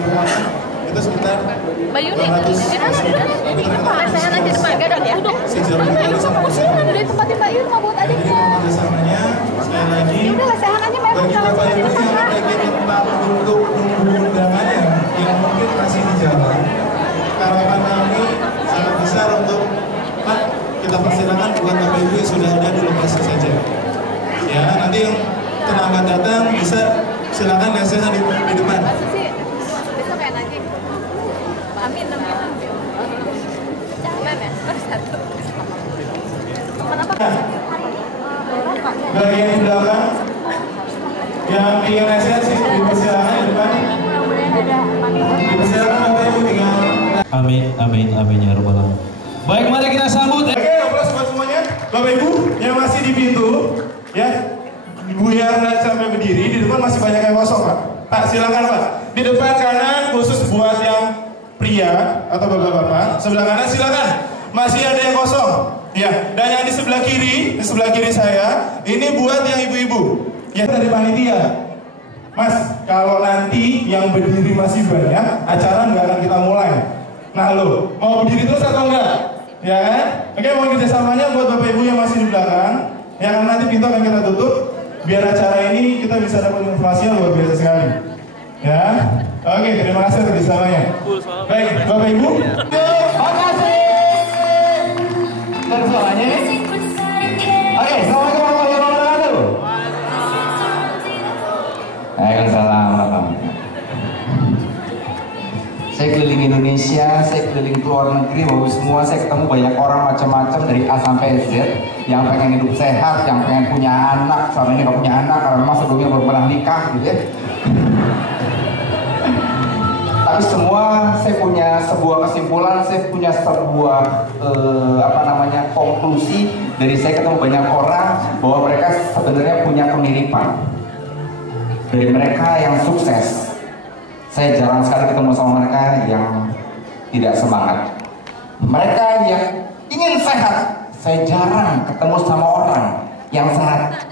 dengan semuanya itu sekitar Bayu nih, lesehan aja depan, gak ada ya? Duduk. Bayu sama kursi kan udah tempatin Bayu mau buat adiknya. Kerjasamanya sekali lagi Udah lesehan aja memang bagi kalau Bapak di Ibu depan yang kan. lagi tentang untuk undangannya yang mungkin masih di jalan, harapan kami sangat besar untuk Pak, kita persilakan buat Bapak Ibu yang sudah ada di lokasi saja. Ya, nanti yang terlambat datang bisa silakan lesehan di depan. Besok kayak nanti. Amin. Jangan ya, satu. Kenapa? Bagian di belakang yang ingin lesehan sih dipersilakan di depan. Dipersilakan Bapak Ibu tinggal. Amin ya rabbal alamin. Baik, mari kita sambut. Oke, aplaus buat semuanya. Bapak Ibu yang masih di pintu, ya, biar sampai berdiri di depan masih banyak yang kosong, Pak. Pak, silakan Pak. Di depan kanan khusus buat yang pria atau bapak-bapak. Sebelah kanan silakan. Masih ada yang kosong. Ya, dan yang di sebelah kiri saya, ini buat yang ibu-ibu. Ya, dari panitia. Mas, kalau nanti yang berdiri masih banyak, acara nggak akan kita mulai. Nah lo, mau berdiri terus atau enggak? Ya kan? Oke, mohon kerjasamanya buat Bapak Ibu yang masih di belakang. Ya kan, nanti pintu akan kita tutup. Biar acara ini kita bisa dapat informasi yang luar biasa sekali. Ya, oke, terima kasih atas kerjasamanya. Baik, Bapak Ibu. Terima kasih. Dan suaranya. Oke, assalamualaikum warahmatullahi wabarakatuh. Waalaikumsalam. Saya keliling Indonesia, saya keliling ke luar negeri, bawa semua, saya ketemu banyak orang macam-macam dari A sampai Z yang pengen hidup sehat, yang pengen punya anak, selama ini nggak punya anak karena memang sebelumnya belum pernah nikah, gitu ya. Tapi semua saya punya sebuah kesimpulan, saya punya sebuah konklusi dari saya ketemu banyak orang bahwa mereka sebenarnya punya kemiripan. Dari mereka yang sukses, saya jarang sekali ketemu sama mereka yang tidak semangat. Mereka yang ingin sehat, saya jarang ketemu sama orang yang sehat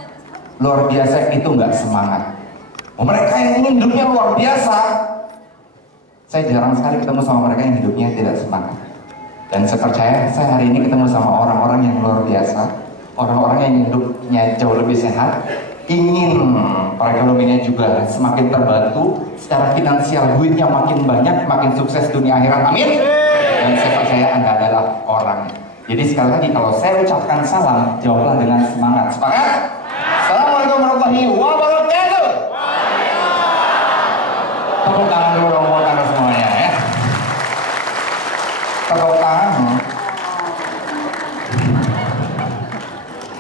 luar biasa itu nggak semangat. Mereka yang ingin hidupnya luar biasa, saya jarang sekali ketemu sama mereka yang hidupnya tidak semangat. Dan saya percaya saya hari ini ketemu sama orang-orang yang luar biasa, orang-orang yang hidupnya jauh lebih sehat, ingin perekonomiannya juga semakin terbantu, secara finansial duitnya makin banyak, makin sukses dunia akhirat, amin. Dan saya percaya Anda adalah orang. Jadi sekali lagi kalau saya ucapkan salam, jawablah dengan semangat. Sepakat? Assalamualaikum warahmatullahi wabarakatuh. Tepuk tangan dulu dong buat Anda semuanya ya. Tepuk tangan.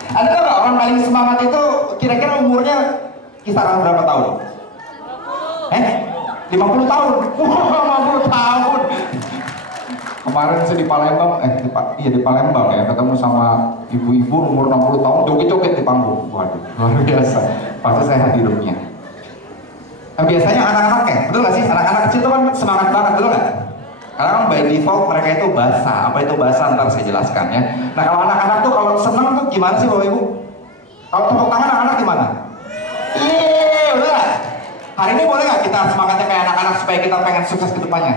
Ada nggak orang paling semangat itu kira-kira umurnya kisaran berapa tahun? 50 tahun. 50 tahun. Kemarin saya di Palembang, di Palembang ya, ketemu sama ibu-ibu umur 60 tahun joget-joget di panggung. Waduh, luar biasa. Pasti sehat hidupnya. Nah, biasanya anak-anaknya, betul nggak sih? Anak-anak kecil itu kan semangat banget, betul nggak? Karena kan by default mereka itu basah. Apa itu basah? Ntar saya jelaskan ya. Nah, kalau anak-anak tuh kalau senang tuh gimana sih Bapak Ibu? Kalau tepuk tangan anak-anak gimana? Iya, betul nggak? Hari ini boleh nggak kita semangatnya kayak anak-anak supaya kita pengen sukses ke depannya?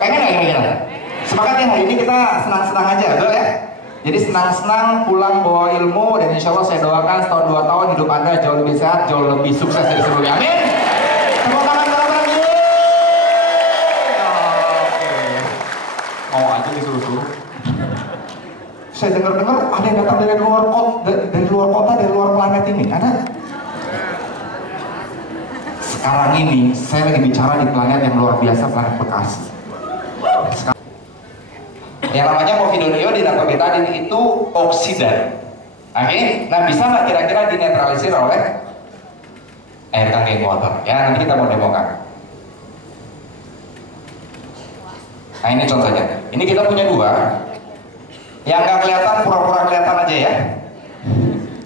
Pengen nggak kira-kira? Semangatnya hari ini kita senang-senang aja, betul ya? Jadi senang-senang pulang bawa ilmu dan insya Allah saya doakan setahun 2 tahun hidup Anda jauh lebih sehat, jauh lebih sukses dari sebelumnya. Amin. Tepuk tangan lagi. Mau aja disuruh-suruh. Saya dengar-dengar ada yang datang dari luar kota, dari luar planet ini. Ada? Sekarang ini saya lagi bicara di planet yang luar biasa, planet Bekasi. Yang namanya povidonium di narkobetadin itu oksidan. Oke, nah bisa nggak kira-kira dinetralisir oleh air tangki water? Ya nanti kita mau demokan. Nah ini contohnya. Ini kita punya 2. Yang nggak kelihatan pura-pura kelihatan aja ya.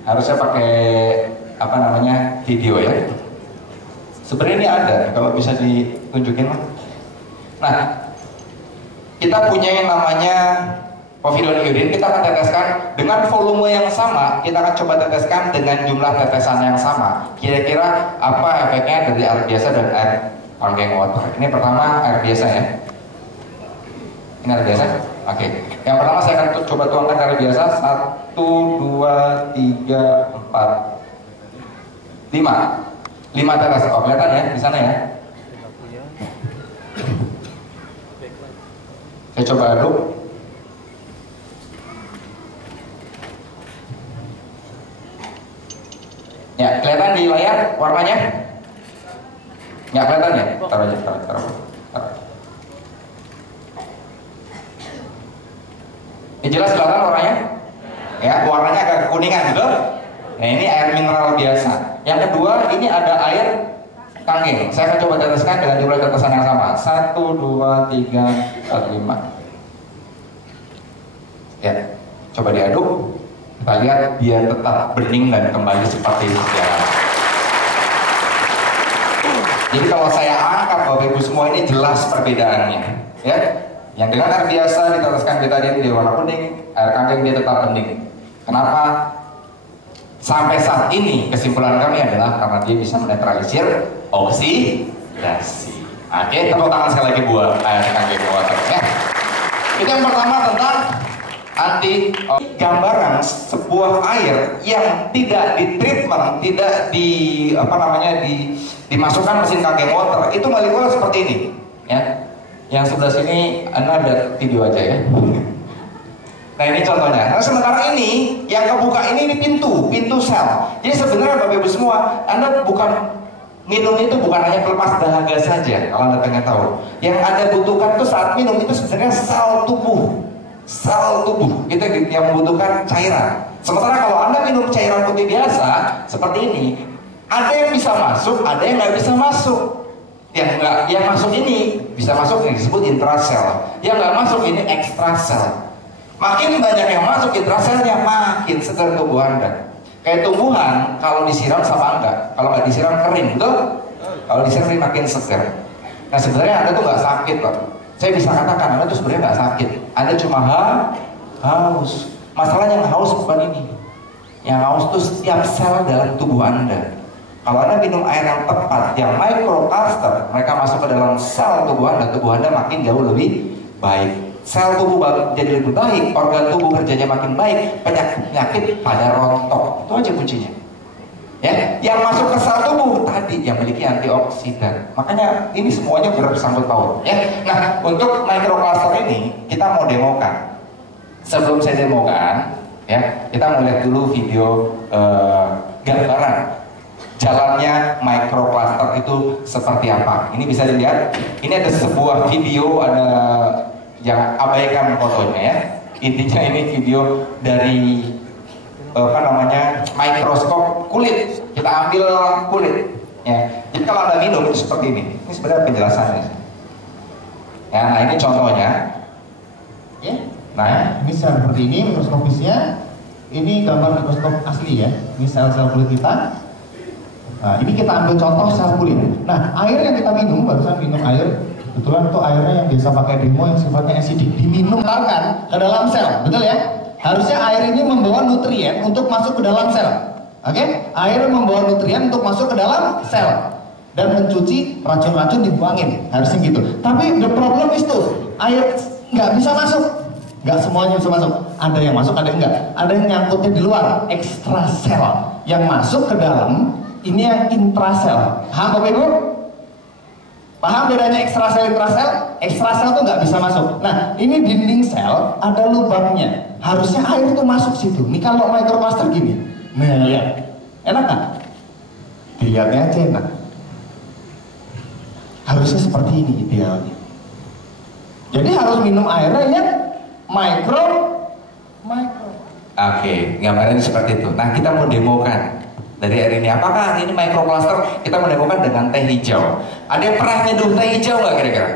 Harusnya pakai video ya. Sebenarnya ini ada, kalau bisa ditunjukin. Nah, kita punya yang namanya povidone iodin kita akan teteskan dengan volume yang sama. Kita akan coba teteskan dengan jumlah tetesan yang sama. Kira-kira apa efeknya dari air biasa dan air Kangen water. Ini pertama air biasa ya. Ini air biasa. Oke. Yang pertama saya akan coba tuangkan air biasa. 1, 2, 3, 4, 5. 5 tetes. Oh, kelihatan ya di sana ya. Saya coba aduk. Ya, kelihatan di layar warnanya? Nggak kelihatan ya? Taruh aja, taruh. Ini jelas kelihatan warnanya? Ya, warnanya agak kekuningan gitu. Nah, ini air mineral biasa. Yang kedua, ini ada air Kangen. Saya akan coba teteskan dengan jumlah tetesan yang sama. 1, 2, 3, 4, 5. Ya, coba diaduk. Kita lihat dia tetap bening dan kembali seperti sedia. Jadi kalau saya angkat Bapak Ibu semua ini jelas perbedaannya, ya. Yang dengan air biasa diteteskan betadine di warna kuning, air Kangen dia tetap bening. Kenapa? Sampai saat ini kesimpulan kami adalah karena dia bisa menetralisir oksidasi. Oke, tepuk tangan sekali lagi buat air Kangen water. Ya. Itu yang pertama tentang anti gambaran sebuah air yang tidak ditreatment, tidak dimasukkan mesin Kangen water itu molekul seperti ini, ya. Yang sebelah sini Anda lihat video aja ya. Nah ini contohnya. Nah sementara ini yang kebuka ini pintu sel. Jadi sebenarnya Bapak Ibu semua, Anda bukan minum itu bukan hanya pelepas dahaga saja. Kalau Anda pengen tahu, yang Anda butuhkan itu saat minum itu sebenarnya sel tubuh itu yang membutuhkan cairan. Sementara kalau Anda minum cairan putih biasa seperti ini, ada yang bisa masuk, ada yang nggak bisa masuk. Yang masuk ini bisa masuk yang disebut intrasel, yang nggak masuk ini ekstrasel. Makin banyak yang masuk intraselnya, makin segar tubuh Anda. Kayak tumbuhan kalau disiram sama enggak, kalau nggak disiram kering, betul? Kalau disiram makin segar. Nah sebenarnya Anda tuh nggak sakit loh. Saya bisa katakan Anda tuh sebenarnya nggak sakit. Anda cuma haus. Masalahnya yang haus bukan ini. Yang haus tuh setiap sel dalam tubuh Anda. Kalau Anda minum air yang tepat, yang microcluster, mereka masuk ke dalam sel tubuh Anda makin jauh lebih baik. Sel tubuh jadi lebih baik, organ tubuh kerjanya makin baik, penyakit pada rontok. Itu aja kuncinya. Ya, yang masuk ke sel tubuh tadi yang memiliki antioksidan. Makanya ini semuanya bersangkut paut. Ya, nah untuk microcluster ini kita mau demokan. Sebelum saya demokan, ya kita mau lihat dulu video gambaran jalannya microcluster itu seperti apa. Ini bisa dilihat. Ini ada sebuah video, ada yang abaikan fotonya ya. Intinya ini video dari mikroskop kulit. Kita ambil kulit. Ya. Jadi kalau Anda minum itu seperti ini. Ini sebenarnya penjelasannya. Ya, nah ini contohnya. Ya. Nah, ini sel seperti ini mikroskopisnya. Ini gambar mikroskop asli ya. Ini sel-sel kulit kita. Nah, ini kita ambil contoh sel kulit. Nah, air yang kita minum, barusan minum air, kebetulan itu airnya yang biasa pakai demo yang sifatnya acidic, diminum kan ke dalam sel, betul ya? Harusnya air ini membawa nutrien untuk masuk ke dalam sel. Oke? Air membawa nutrien untuk masuk ke dalam sel dan mencuci racun-racun dibuangin, harusnya gitu. Tapi the problem is tuh, air nggak bisa masuk. Nggak semuanya bisa masuk. Ada yang masuk, ada yang enggak. Ada yang nyangkutnya di luar, ekstrasel. Yang masuk ke dalam ini yang intrasel. Paham Bapak Ibu? Paham bedanya ekstrasel intrasel? Ekstrasel tuh nggak bisa masuk. Nah, ini dinding sel ada lubangnya. Harusnya air itu masuk situ. Ini kalau microcluster gini. Nah, lihat. Enak nggak? Dilihatnya aja enak. Harusnya seperti ini idealnya. Jadi harus minum airnya yang micro. Oke, gambarannya seperti itu. Nah, kita mau demokan dari air ini. Apakah ini microcluster? Kita menemukan dengan teh hijau. Ada yang pernah nyeduh teh hijau nggak kira-kira?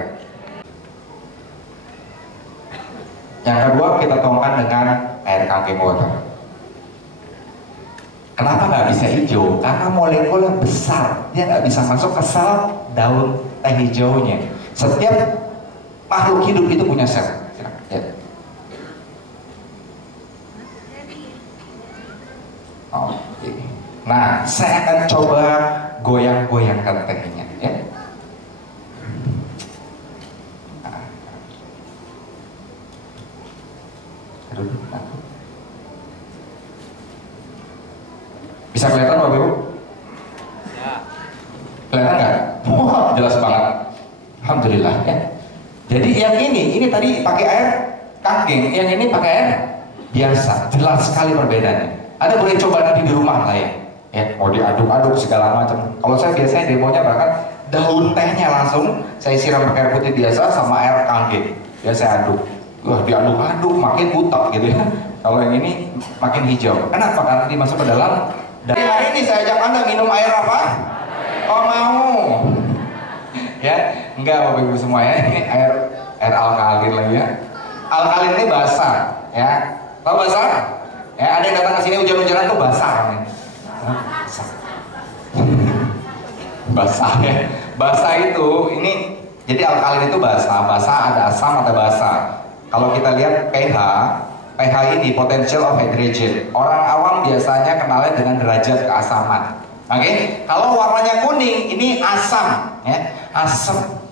Yang kedua kita tuangkan dengan air Kangen water. Kenapa nggak bisa hijau? Karena molekulnya besar, dia nggak bisa masuk ke sel daun teh hijaunya. Setiap makhluk hidup itu punya sel. Ya. Nah, saya akan coba goyang-goyangkan tehnya, ya. Bisa kelihatan Bapak Ibu? Kelihatan nggak? Wah, jelas banget. Alhamdulillah ya. Jadi yang ini tadi pakai air kaging, yang ini pakai air biasa. Jelas sekali perbedaannya. Anda boleh coba nanti di rumah lah ya. Ya, mau diaduk-aduk segala macam. Kalau saya biasanya demonya bahkan daun tehnya langsung saya siram pakai air putih biasa sama air kaging. Ya saya aduk. Wah, diaduk-aduk makin butak gitu ya. Kalau yang ini makin hijau. Kenapa? Karena dimasuk ke dalam. Dan hari ini saya ajak Anda minum air apa? Oh mau? Ya, enggak Bapak Ibu semua ya. Ini air alkalin lagi ya. Alkalin ini basah, ya. Tahu basah? Ya, ada yang datang ke sini hujan-hujanan tuh basah. Basah. Basah ya. Basah itu ini jadi alkalin itu basah. Basah ada asam, ada basah. Kalau kita lihat pH ini potential of hydrogen. Orang awam biasanya kenalnya dengan derajat keasaman. Oke, kalau warnanya kuning ini asam, ya, asam.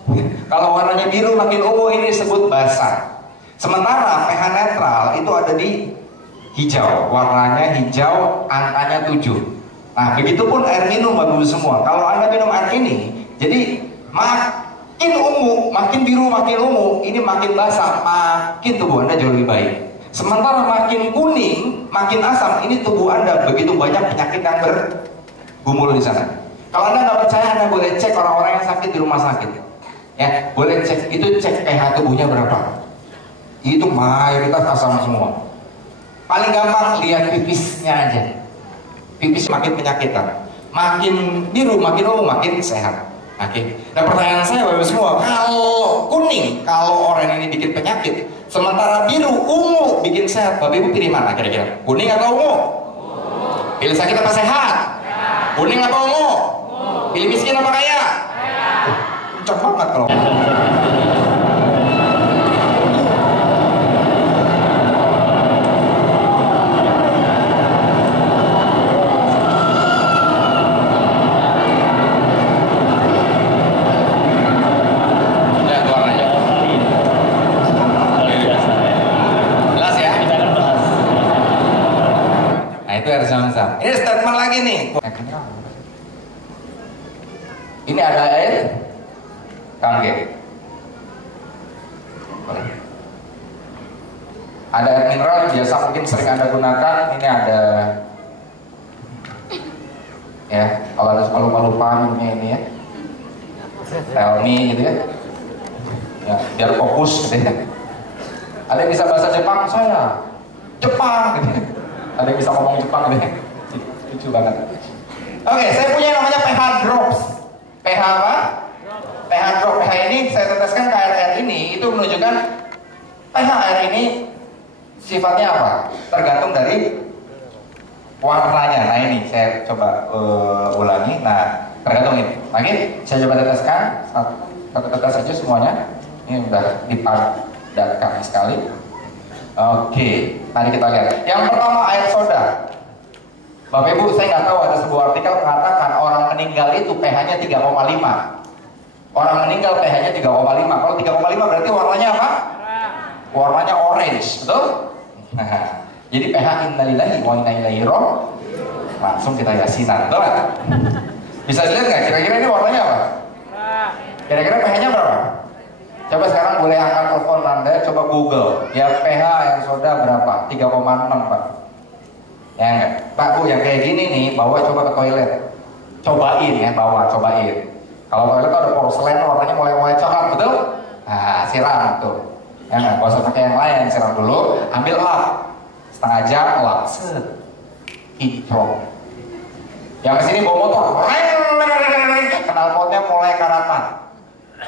Kalau warnanya biru makin ungu ini disebut basah. Sementara pH netral itu ada di hijau, warnanya hijau, angkanya 7. Nah, begitupun air minum Bapak Ibu semua. Kalau Anda minum air ini, jadi makin ungu, makin biru, makin ungu, ini makin basah, makin tubuh Anda jauh lebih baik. Sementara makin kuning, makin asam, ini tubuh Anda begitu banyak penyakit yang bergumul di sana. Kalau Anda nggak percaya, Anda boleh cek orang-orang yang sakit di rumah sakit. Ya, boleh cek, itu cek pH tubuhnya berapa. Itu mayoritas asam semua. Paling gampang lihat pipisnya aja. Pipis makin penyakitan, makin biru, makin ungu, makin sehat. Oke. Nah pertanyaan saya Bapak semua, kalau kuning, kalau orang ini bikin penyakit, sementara biru, ungu bikin sehat, Bapak Ibu pilih mana kira-kira? Kuning atau ungu? Pilih sakit apa sehat? Kuning apa ungu? Pilih miskin apa kaya? Cocok banget kalau. Ini statement lagi nih. Ini ada air kaging. Ada air mineral biasa mungkin sering Anda gunakan. Ini ada ya, kalau ada suka lupa-lupa minumnya ini ya. Tell me gitu ya. Ya, biar fokus gitu ya. Ada yang bisa bahasa Jepang? Saya Jepang gitu ya. Ada yang bisa ngomong Jepang gitu ya. Lucu banget. Oke, saya punya yang namanya pH drops. pH apa? pH drop. pH ini saya teteskan ke air ini, itu menunjukkan pH air ini sifatnya apa? Tergantung dari warnanya. Nah ini saya coba ulangi. Nah tergantung ini. Oke, saya coba teteskan satu tetes saja semuanya. Ini udah dipadatkan sekali. Oke, mari kita lihat. Yang pertama air soda. Bapak Ibu, saya nggak tahu, ada sebuah artikel mengatakan orang meninggal itu pH-nya 3,5. Orang meninggal pH-nya 3,5. Kalau 3,5 berarti warnanya apa? Warnanya orange, betul? Nah, jadi pH innalillahi wa inna ilaihi raji'un. Langsung kita yasinan, betul nggak? Bisa dilihat nggak? Kira-kira ini warnanya apa? Kira-kira pH-nya berapa? Coba sekarang boleh angkat telepon Anda, coba Google. Ya pH yang soda berapa? 3,6 Pak. Ya enggak? Pak Bu, yang kayak gini nih, bawa coba ke toilet. Cobain ya, bawa, cobain. Kalau toilet tuh ada porselen, warnanya mulai coklat, betul? Nah, siram tuh. Ya enggak? Gak usah pakai yang lain, siram dulu. Ambil lap, setengah jam lap. Set. Hitrong. Yang kesini bawa motor, knalpotnya mulai karatan.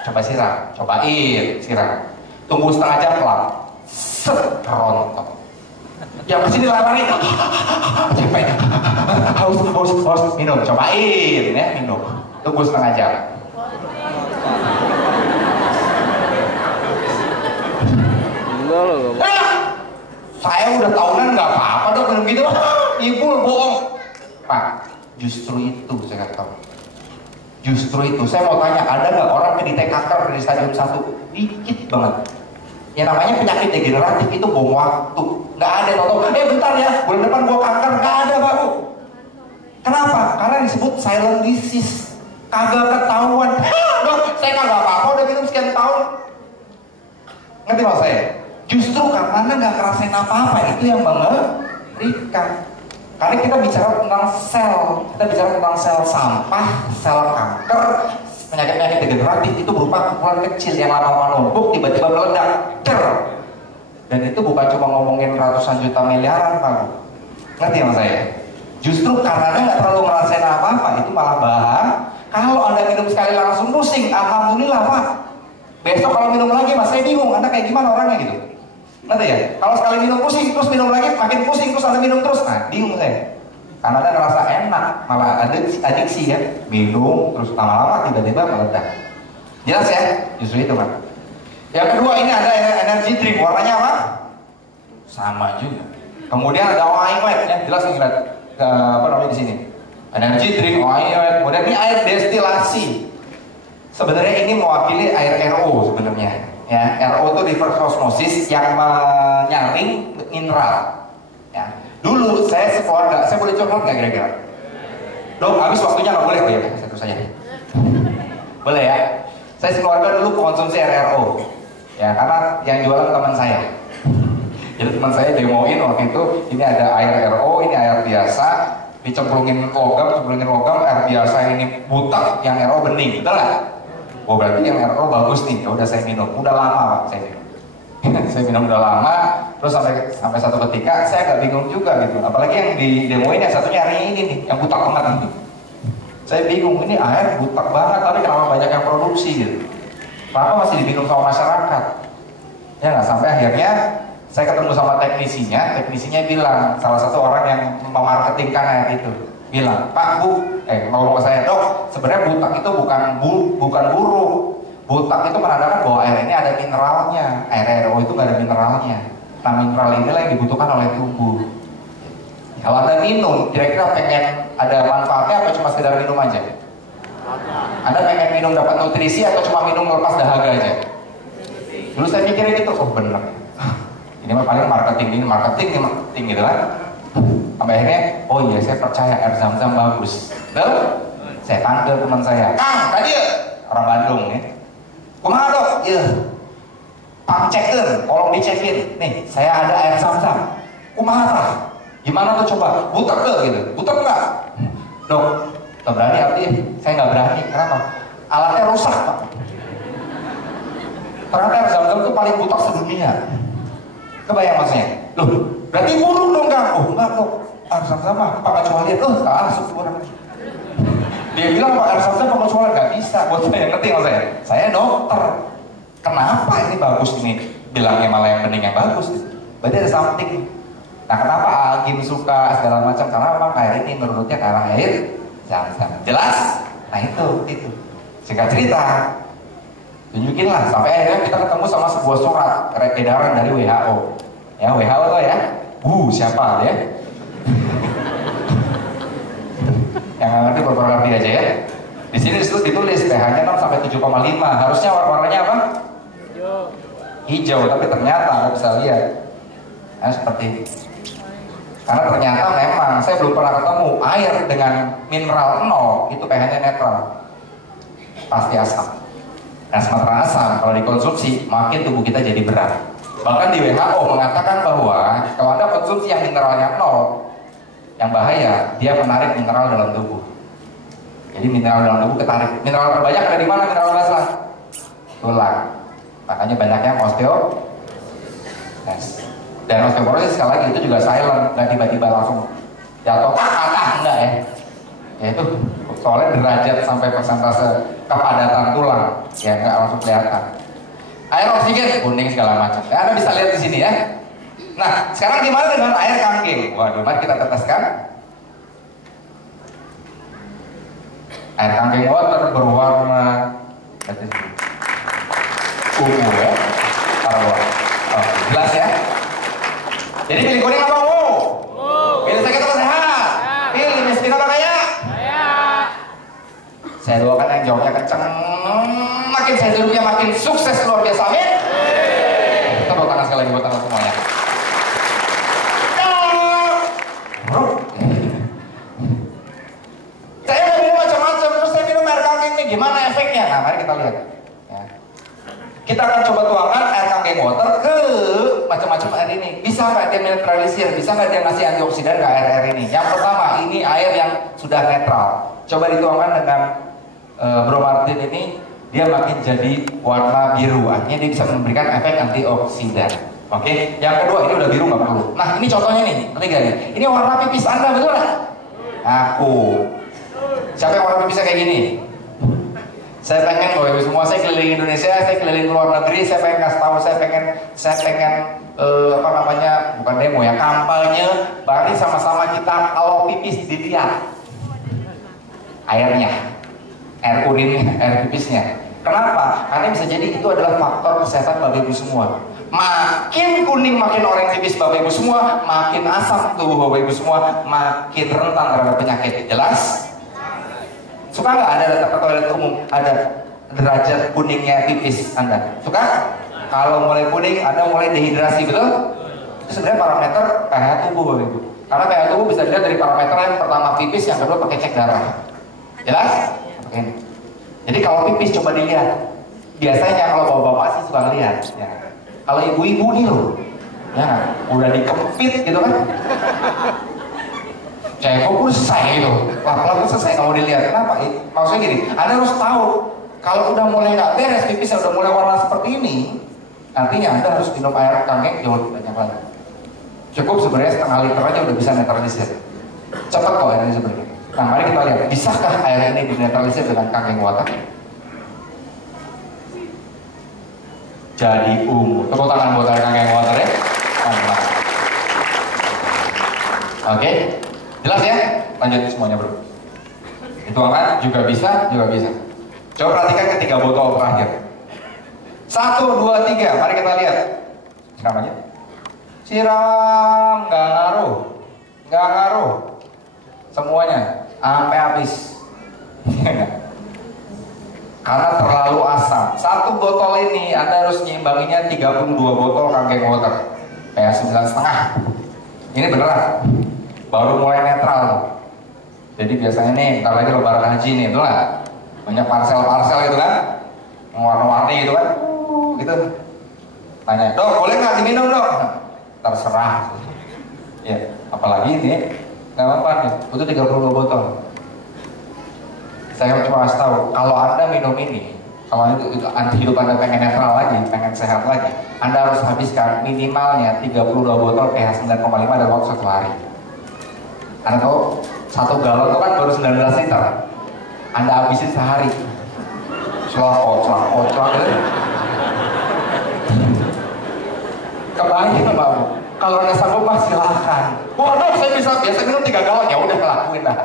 Coba siram, cobain, siram. Tunggu setengah jam lap. Set, rontok. Yang kesini lari, capek, haus, minum, cobain ya, minum, tunggu setengah jam. Saya udah tahunan nggak apa-apa dong minum gitu, ibu bohong. Pak, Justru itu saya katakan. Justru itu, saya mau tanya, ada nggak orang penderita kanker dari stadium 1? Dikit banget. Yang namanya penyakit degeneratif itu bom waktu. Nggak ada tau, bentar ya, bulan depan gua kanker. Nggak ada, baru. Kenapa? Karena disebut silent disease. Kagak ketahuan. Dok, saya kagak apa-apa, udah minum sekian tahun. Ngerti maksud saya? Justru karena nggak ngerasain apa-apa, itu yang mengerikan. Karena kita bicara tentang sel, kita bicara tentang sel sampah, sel kanker, penyakit-penyakit degeneratif itu berupa kumpulan kecil yang lama-lama numpuk, tiba-tiba meledak, dan itu bukan cuma ngomongin ratusan juta miliaran, Pak. Ngerti maksud saya? Justru karena Anda nggak terlalu ngerasain apa-apa, itu malah bahan. Kalau Anda minum sekali langsung pusing, alhamdulillah Pak. Besok kalau minum lagi, Mas, saya bingung, Anda kayak gimana orangnya gitu. Ngerti ya? Kalau sekali minum pusing, terus minum lagi, makin pusing, terus Anda minum terus, nah bingung saya. Karena Anda ngerasa enak, malah ada adiksi ya, minum, terus lama-lama tiba-tiba meledak. Jelas ya? Justru itu Pak. Yang kedua, ini ada energy drink, warnanya apa? Sama juga. Kemudian ada OIWet, ya jelas ingat apa namanya di sini. Energy drink, OIWet, kemudian ini air destilasi. Sebenarnya ini mewakili air RO sebenarnya. Ya, RO itu reverse osmosis yang menyaring mineral. Ya. Dulu saya sekeluarga, saya boleh curhat nggak kira-kira? Dok, habis waktunya nggak boleh, ya satu saja. Boleh ya? Saya sekeluarga dulu konsumsi RO. Ya, karena yang jualan teman saya. Jadi teman saya demoin waktu itu, ini ada air RO, ini air biasa, dicemplungin logam, air biasa ini butak, yang RO bening, betul nggak? Oh berarti yang RO bagus nih, ya udah saya minum, udah lama Pak saya minum. Saya minum udah lama, terus sampai satu ketika saya agak bingung juga gitu. Apalagi yang di demoin yang satunya hari ini nih, yang butak banget. Saya bingung, ini air butak banget, tapi kenapa banyak yang produksi gitu? Kenapa masih diminum sama masyarakat? Ya nggak, sampai akhirnya saya ketemu sama teknisinya bilang, salah satu orang yang memarketingkan air itu bilang, Pak, Bu, ngomong ke saya, Dok, sebenarnya butak itu bukan buruk. Butak itu menandakan bahwa air ini ada mineralnya. Air RO itu nggak ada mineralnya. Nah, mineral inilah yang dibutuhkan oleh tubuh. Kalau Anda minum, kira-kira pengen ada manfaatnya atau cuma sekedar minum aja? Anda pengen minum dapat nutrisi atau cuma minum lepas dahaga aja? Dulu saya mikirnya gitu, oh bener. Ini mah paling marketing gitu kan. Sampai akhirnya, oh iya saya percaya air zam-zam bagus. Betul? Saya panggil teman saya, Kang, tadi orang Bandung nih. Kumaha Dok? Iya. Pak cekin, tolong dicekin. Nih, saya ada air zam-zam. Kumaha Pak? Gimana tuh coba? Butek ke gitu? Butek nggak? Dok, nggak berani arti? Saya nggak berani. Kenapa? Alatnya rusak Pak. Ternyata air zam-zam itu paling butek sedunia. Kebayang maksudnya? Loh, berarti buruk dong Kang? Oh enggak Dok. Air zam-zam mah pengecualian, salah syukuran. Dia bilang Pak air zam-zam pengecualian, nggak bisa. Buat saya ngerti nggak saya dokter. Kenapa ini bagus ini? Bilangnya malah yang bening yang bagus. Berarti ada something. Nah kenapa Agim suka segala macam? Karena memang air ini menurutnya karena air zam-zam. Jelas? Nah itu. Singkat cerita, tunjukin lah. Sampai akhirnya kita ketemu sama sebuah surat edaran dari WHO. Ya WHO tuh ya. Siapa ya? Yang nggak ngerti berprografi aja ya. Di sini ditulis pH-nya 6 sampai 7,5. Harusnya warnanya apa? Hijau, tapi ternyata Anda bisa lihat. Nah, seperti ini. Karena ternyata memang saya belum pernah ketemu air dengan mineral 0 itu pH-nya netral. Pasti asam. Nah, sementara asam kalau dikonsumsi makin tubuh kita jadi berat. Bahkan di WHO mengatakan bahwa kalau Anda konsumsi yang mineralnya 0, yang bahaya, dia menarik mineral dalam tubuh. Jadi mineral dalam tubuh ketarik. Mineral terbanyak ada di mana mineral basah? Tulang. Makanya banyaknya osteoporosis. Dan osteoporosis sekali lagi itu juga silent, nggak tiba-tiba langsung jatuh enggak ya. Yaitu soalnya derajat sampai persentase kepadatan tulang ya nggak langsung kelihatan. Air oksigen kuning segala macam. Ya, Anda bisa lihat di sini ya. Nah, sekarang gimana dengan air kangking? Waduh, mari kita teteskan. Air kangking water berwarna ungu ya. Jelas ya. Jadi pilih kuning apa ungu? Pilih sakit apa sehat? Pilih miskin apa kaya? makin saya hidupnya makin sukses luar biasa, amin. Tepuk tangan sekali lagi buat teman semuanya. Saya udah minum macam-macam, terus saya minum air kangkeng nih, gimana efeknya? Nah, mari kita lihat. Ya. Kita akan coba tuangkan air kangkeng water ke macam-macam air ini. Bisa nggak dia netralisir? Bisa nggak dia ngasih antioksidan ke air-air ini? Yang pertama, ini air yang sudah netral. Coba dituangkan dengan bromartin ini, dia makin jadi warna biru. Artinya dia bisa memberikan efek antioksidan. Oke, yang kedua ini udah biru nggak perlu. Nah, ini contohnya nih, ketiga nih. Ini warna pipis Anda, betul nggak? Aku. Siapa yang warna pipisnya kayak gini? Saya pengen Bapak Ibu semua, saya keliling Indonesia, saya keliling luar negeri, saya pengen kasih tahu, saya pengen apa namanya, bukan demo ya, kampanye, mari sama-sama kita kalau pipis dilihat airnya, air urinnya, air pipisnya. Kenapa? Karena bisa jadi itu adalah faktor kesehatan Bapak Ibu semua. Makin kuning, makin orange pipis Bapak Ibu semua, makin asam tubuh Bapak Ibu semua, makin rentan terhadap penyakit. Jelas? Suka nggak ada data toilet umum, ada derajat kuningnya pipis Anda? Suka? Kalau mulai kuning, Anda mulai dehidrasi, betul? Itu sebenarnya parameter pH tubuh Bapak Ibu. Karena pH tubuh bisa dilihat dari parameter yang pertama pipis, yang kedua pakai cek darah. Jelas? Oke. Jadi kalau pipis coba dilihat. Biasanya kalau bapak-bapak sih suka lihat. Ya. Kalau ibu-ibu nih loh, ya udah dikempit gitu kan? Ceko pun selesai gitu. Wah, pelaku selesai kamu dilihat. Kenapa? Maksudnya gini, Anda harus tahu kalau udah mulai nggak beres pipisnya, udah mulai warna seperti ini, artinya Anda harus minum air kangkeng jauh lebih banyak lagi. Cukup sebenarnya setengah liter aja udah bisa netralisir. Cepat kok air ini sebenarnya. Nah, mari kita lihat, bisakah air ini dinetralisir dengan kangkeng water? Jadi ungu. Tepuk tangan buat air kangkeng water ya. Oke. Jelas ya? Lanjut semuanya bro. Dituangkan juga bisa, juga bisa. Coba perhatikan ketiga botol terakhir. 1, 2, 3. Mari kita lihat. Siram aja. Siram, nggak ngaruh. Nggak ngaruh. Semuanya, sampai habis. Karena terlalu asam. 1 botol ini Anda harus nyeimbanginya 32 botol kangkeng water. Kayak 9,5. Ini beneran. Baru mulai netral. Jadi biasanya nih, ntar lagi lebaran haji nih, betul nggak? Banyak parsel-parsel gitu kan, warna-warni gitu kan, gitu. Tanya, dok boleh nggak diminum dok? Terserah. Ya, apalagi ini, nggak apa-apa nih, butuh 32 botol. Saya cuma kasih tahu, kalau Anda minum ini, kalau itu hidup Anda pengen netral lagi, pengen sehat lagi, Anda harus habiskan minimalnya 32 botol pH 9,5 dalam waktu 1 hari. Anda tahu 1 galon itu kan baru 19 liter. Anda habisin sehari. Celak gitu. Kebayang Pak. Kalau Anda sanggup mas silahkan. Waduh, saya bisa biasa minum 3 galon, ya udah lakuin lah.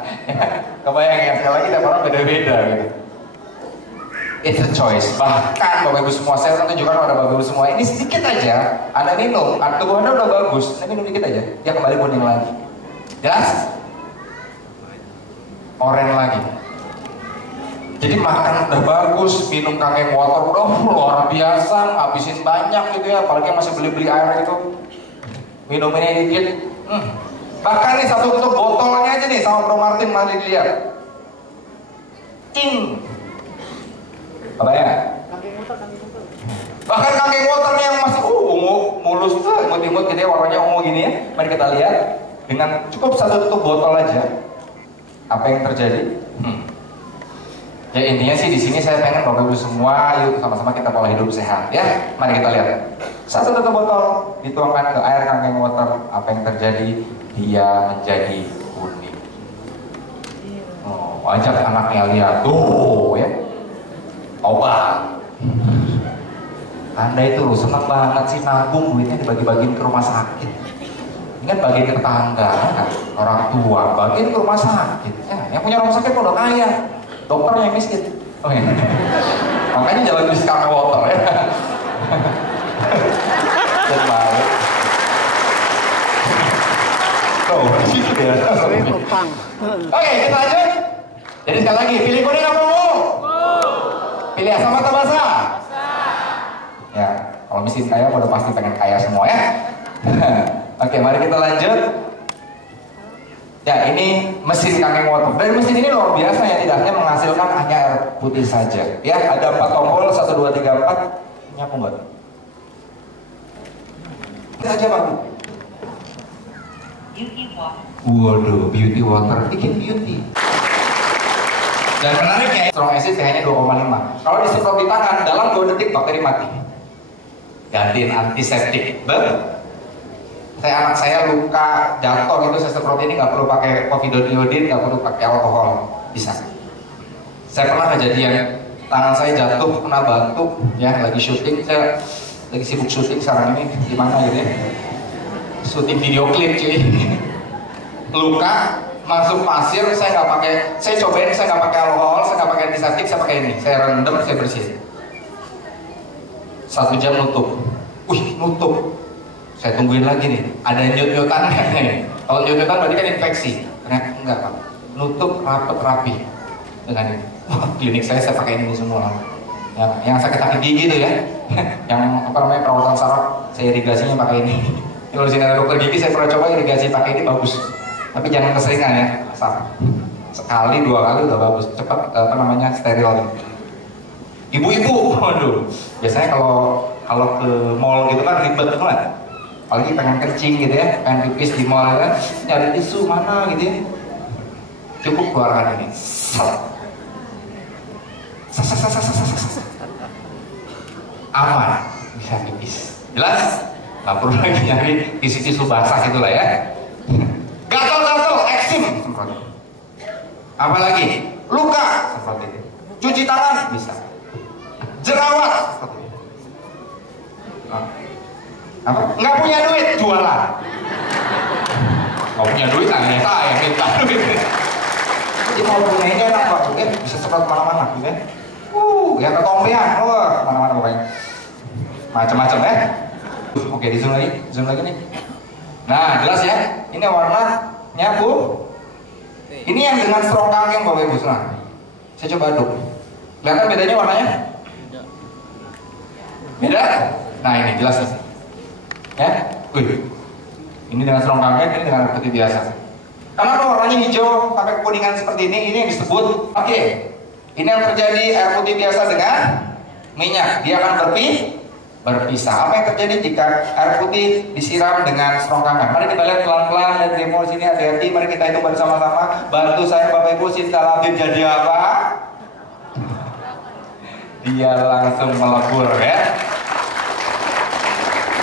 Kebayang ya, sekali lagi tiap orang beda-beda gitu. It's a choice. Bahkan Bapak Ibu semua, saya akan tunjukkan pada Bapak Ibu semua. Ini sedikit aja, Anda minum, tubuh Anda udah bagus. Anda minum dikit aja, dia kembali kuning lagi. Jelas? Oren lagi. Jadi makan udah bagus, minum kangkeng water udah luar biasa, habisin banyak gitu ya, apalagi masih beli-beli air gitu. Minum ini dikit. Bahkan nih 1 tutup botolnya aja nih sama Bro Martin, mari dilihat. Apa ya? Bahkan kangkeng waternya yang masih ungu, mulus, imut-imut gitu ya, warnanya ungu gini ya. Mari kita lihat. Dengan cukup 1 tutup botol aja, apa yang terjadi? Ya intinya sih di sini saya pengen Bapak Ibu semua, yuk sama-sama kita pola hidup sehat ya. Mari kita lihat. 1 tutup botol dituangkan ke air kangkeng water, apa yang terjadi? Dia menjadi kuning. Oh, ajak anaknya lihat tuh ya. Obat. Anda itu loh senang banget sih nabung duitnya dibagi-bagiin ke rumah sakit. Ingat bagian ke tetangga, orang tua, bagian ke rumah sakit. Ya, yang punya rumah sakit udah kaya, dokternya yang miskin. Oh iya. Makanya jalan di kangkeng water ya. Dan balik. Oh, gitu ya. Oke, kita lanjut. Jadi sekali lagi, pilih kuning apa ungu? Pilih asam atau basa? Ya, kalau mesin kaya udah pasti pengen kaya semua ya. Oke, mari kita lanjut. Ya, ini mesin Kakek Water. Dari mesin ini luar biasa ya, tidak hanya menghasilkan hanya air putih saja. Ya, ada 4 tombol, 1, 2, 3, 4. Ini apa enggak? Ini aja Pak. Waduh, beauty water, bikin beauty. Dan menariknya, strong acid pH-nya 2,5. Kalau disemprot di tangan, dalam 2 detik bakteri mati. Gantiin antiseptik. Anak saya luka jatuh itu saya semprot ini nggak perlu pakai povidone iodine, nggak perlu pakai alkohol, bisa. Saya pernah kejadian tangan saya jatuh kena batu, ya lagi syuting, saya lagi sibuk syuting sekarang ini di mana gitu ya, syuting video klip cuy. Luka masuk pasir, saya nggak pakai, saya cobain saya nggak pakai alkohol, saya nggak pakai antiseptik, saya pakai ini, saya rendam, saya bersihin. 1 jam nutup, nutup. Saya tungguin lagi nih, ada nyut-nyutan nih. Kalau nyut-nyutan berarti kan infeksi. Ternyata enggak Pak, nutup rapet rapi dengan ini. Wah, klinik saya pakai ini semua. Yang sakit-sakit gigi itu ya, yang apa namanya perawatan saraf, saya irigasinya pakai ini. Kalau di sini ada dokter gigi, saya pernah coba irigasi pakai ini bagus. Tapi jangan keseringan ya, sekali 2 kali udah bagus, cepat apa namanya steril. Ibu-ibu, waduh, biasanya kalau ke mall gitu kan ribet banget. Apalagi pengen kencing gitu ya, pengen pipis di mall kan, nyari tisu mana gitu ya. Cukup keluarkan ini. Aman, bisa pipis. Jelas? Gak perlu lagi nyari tisu-tisu basah itulah ya. Gatal-gatal, eksim, semprot. Apalagi luka, semprot ini. Cuci tangan, bisa. Jerawat, semprot ini. Apa? Nggak punya duit, jualan. Nggak punya duit, hanya saya minta duit. Jadi kalau punya ini enak Pak, bisa semprot kemana-mana gitu ya. Ya ketombean, kemana-mana pokoknya. Macam-macam ya. Oke, di zoom lagi nih. Nah, jelas ya. Ini warnanya Bu. Ini yang dengan strong kangkeng Bapak Ibu. Nah, saya coba aduk. Kelihatan bedanya warnanya? Beda? Nah, ini jelas nih. Ya, ini dengan strong kangkeng, ini dengan air putih biasa. Karena kalau warnanya hijau sampai kekuningan seperti ini yang disebut. Oke, ini yang terjadi air putih biasa dengan minyak, dia akan berpisah. Apa yang terjadi jika air putih disiram dengan strong kangkeng? Mari kita lihat pelan-pelan dan demo sini, hati-hati. Mari kita hitung bersama-sama. Bantu saya Bapak Ibu, Sintalabib jadi apa? Dia langsung melebur ya.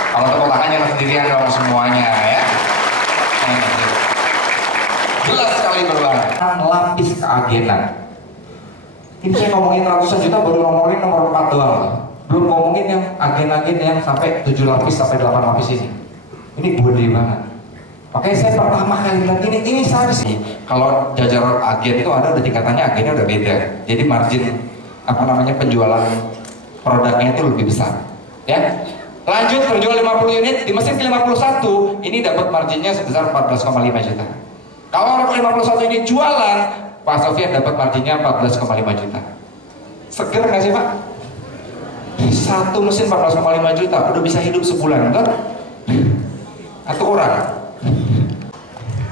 Kalau tepuk tangan jangan sendirian dong semuanya ya. Jelas sekali berlalu. Lapis keagenan. Ini saya ngomongin ratusan juta baru ngomongin nomor 4 doang. Belum ngomongin yang agen-agen yang sampai 7 lapis sampai 8 lapis ini. Ini gede banget. Makanya saya pertama kali lihat ini saja sih. Kalau jajaran agen itu ada udah tingkatannya, agennya udah beda. Jadi margin apa namanya penjualan produknya itu lebih besar. Ya. Lanjut terjual 50 unit di mesin ke-51 ini dapat marginnya sebesar 14,5 juta. Kalau orang 51 ini jualan, Pak Sofian dapat marginnya 14,5 juta. Seger nggak sih Pak? Satu mesin 14,5 juta udah bisa hidup sebulan, betul? Satu orang.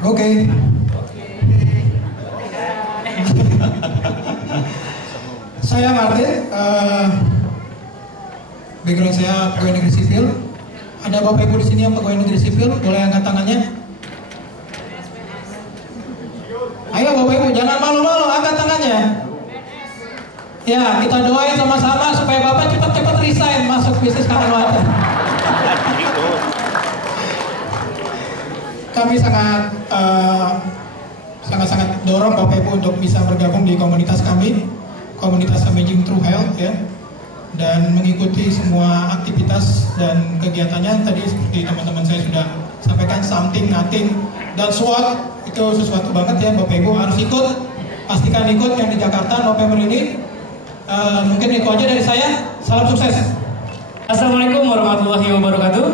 Oke. Saya Martin. Background saya pegawai negeri sipil. Ada Bapak Ibu di sini yang pegawai negeri sipil, boleh angkat tangannya. Ayo Bapak Ibu, jangan malu-malu, angkat tangannya. Ya, kita doain sama-sama supaya Bapak cepat-cepat resign masuk bisnis Kakek Water. Kami sangat dorong Bapak Ibu untuk bisa bergabung di komunitas kami, komunitas Amazing True Health ya. Dan mengikuti semua aktivitas dan kegiatannya. Tadi seperti teman-teman saya sudah sampaikan, something, nothing, dan SWOT itu sesuatu banget ya Bapak Ibu harus ikut, pastikan ikut yang di Jakarta November ini. Mungkin itu aja dari saya, salam sukses. Assalamualaikum warahmatullahi wabarakatuh.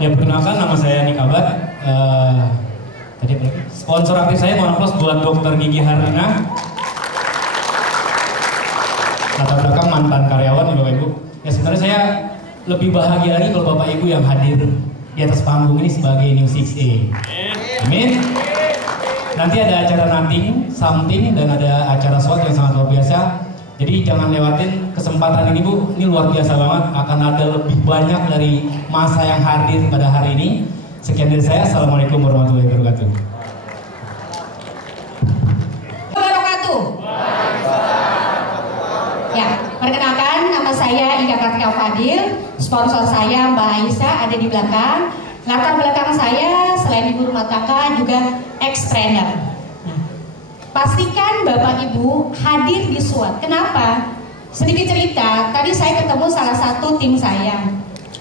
Ya perkenalkan, nama saya Nikabat. Tadi sponsor aktif saya mohon aplaus buat Dokter Gigi Harina. latar belakang mantan karyawan nih Bapak Ibu. Ya sebenarnya saya lebih bahagia lagi kalau Bapak Ibu yang hadir di atas panggung ini sebagai New 6A. Amin. Nanti ada acara something dan ada acara SWAT yang sangat luar biasa. Jadi jangan lewatin kesempatan ini Bu, ini luar biasa banget. Akan ada lebih banyak dari masa yang hadir pada hari ini. Sekian dari saya, Assalamualaikum warahmatullahi wabarakatuh. Ya, perkenalkan nama saya Ika Kartika Fadil, sponsor saya Mbak Aisyah ada di belakang. Latar belakang saya selain ibu rumah tangga juga ex-trainer. Pastikan Bapak Ibu hadir di SWAT. Kenapa? Sedikit cerita, tadi saya ketemu salah satu tim saya.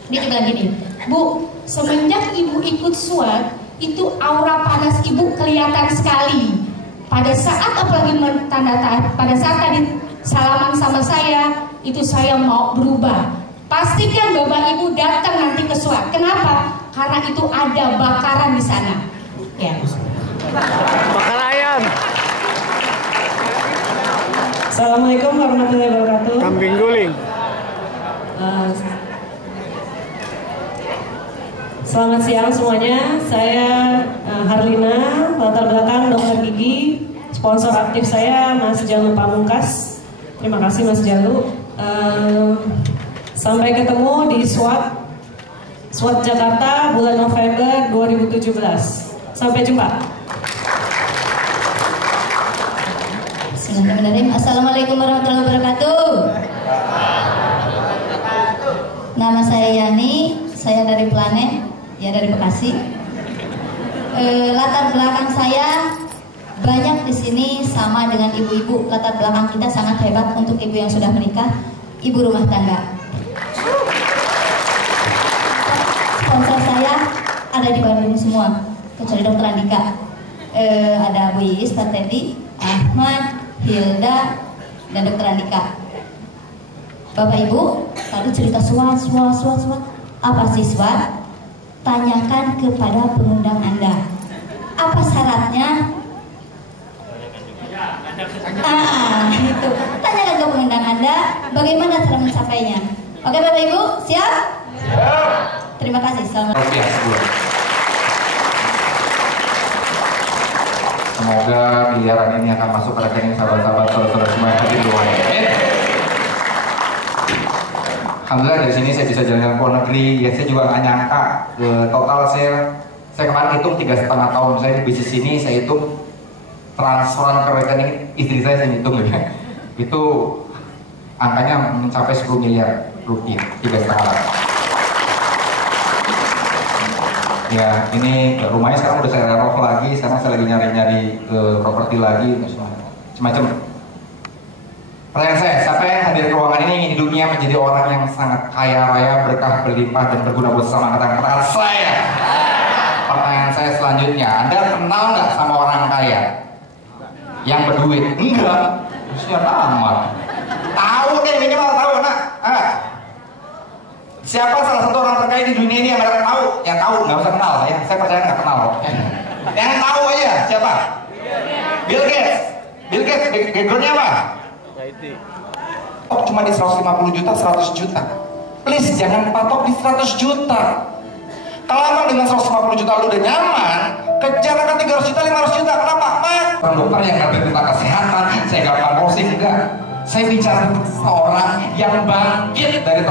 Dia bilang gini, Bu, semenjak Ibu ikut SWAT, itu aura panas Ibu kelihatan sekali. Pada saat apalagi pada saat tadi salaman sama saya, itu saya mau berubah. Pastikan Bapak Ibu datang nanti ke SWAT. Kenapa? Karena itu ada bakaran di sana. Ya. Bakar ayam. Assalamualaikum warahmatullahi wabarakatuh. Kambing guling. Selamat siang semuanya. Saya Harlina, latar belakang dokter gigi. Sponsor aktif saya Mas Jalu Pamungkas. Terima kasih Mas Jalu. Sampai ketemu di SWAT Jakarta bulan November 2017. Sampai jumpa. Bismillahirrahmanirrahim. Assalamualaikum warahmatullahi wabarakatuh. Nama saya Yani, saya dari Planet, ya dari Bekasi. Latar belakang saya banyak di sini sama dengan ibu-ibu. Latar belakang kita sangat hebat untuk ibu yang sudah menikah, ibu rumah tangga. Sponsor saya ada di Bandung semua, kecuali Dokter Andika. Ada Bu Iis, Pak Teddy, Ahmad, Hilda, dan Dokter Andika. Bapak Ibu, tadi cerita SWAT. Apa sih SWAT? Tanyakan kepada pengundang Anda. Apa syaratnya? Itu. Tanyakan ke pengundang Anda, bagaimana cara mencapainya. Oke Bapak Ibu, siap? Siap. Terima kasih. Semoga miliaran ini akan masuk ke rekening sahabat-sahabat saudara semua yang hadir di luar. Alhamdulillah dari sini saya bisa jalan-jalan ke luar negeri. Ya saya juga nggak nyangka total saya kemarin hitung 3,5 tahun saya di bisnis ini, saya hitung transferan ke rekening istri saya hitung ya. Itu angkanya mencapai 10 miliar rupiah 3,5 tahun. Ya ini rumahnya sekarang udah saya renov lagi, sekarang saya lagi nyari-nyari properti lagi, semacam. Pertanyaan saya, siapa yang hadir ke ruangan ini hidupnya menjadi orang yang sangat kaya raya, berkah, berlimpah, dan berguna bersama? Katakan saya. Pertanyaan saya selanjutnya, Anda kenal nggak sama orang kaya yang berduit? Enggak, usia tamat. Tahu deh, minimal tahu nak. Siapa salah satu orang terkaya di dunia ini yang mereka tahu? Yang tahu, nggak usah kenal ya. Saya percaya nggak kenal. Yang tahu aja siapa? Bill Gates. Bill Gates, backgroundnya apa? Oh, cuma di 150 juta, 100 juta. Please jangan patok di 100 juta. Kalau emang dengan 150 juta lu udah nyaman, kejar ke 300 juta, 500 juta. Kenapa? Orang dokter yang ngambil tentang kesehatan, saya gak promosi enggak. Saya bicara tentang seorang yang bangkit dari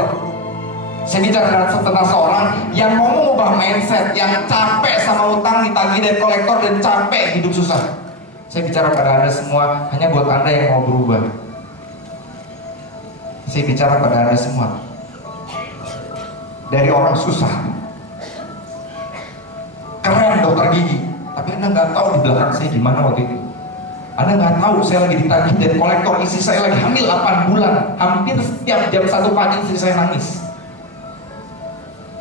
Saya bicara tentang seorang yang mau mengubah mindset, yang capek sama utang ditagih dari kolektor dan capek hidup susah. Saya bicara pada Anda semua, hanya buat Anda yang mau berubah. Saya bicara pada Anda semua, dari orang susah, keren dokter gigi, tapi Anda nggak tahu di belakang saya gimana waktu itu. Anda nggak tahu saya lagi ditagih dari kolektor, istri saya lagi hamil 8 bulan, hampir setiap jam 1 pagi istri saya nangis.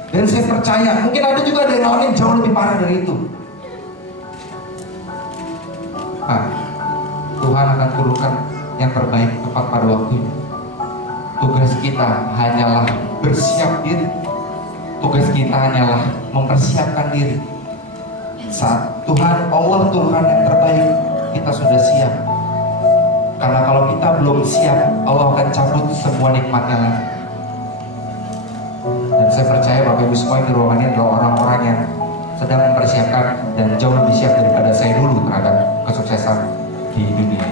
Dan saya percaya, mungkin ada juga yang ngalamin jauh lebih parah dari itu. Tuhan akan turunkan yang terbaik tepat pada waktunya. Tugas kita hanyalah bersiap diri. Tugas kita hanyalah mempersiapkan diri. Saat Tuhan Allah Tuhan yang terbaik, kita sudah siap. Karena kalau kita belum siap, Allah akan cabut semua nikmatnya. Dan saya percaya Bapak Ibu semua di ruangan ini adalah orang-orang yang sedang mempersiapkan dan jauh lebih siap daripada saya dulu terhadap kesuksesan di dunia.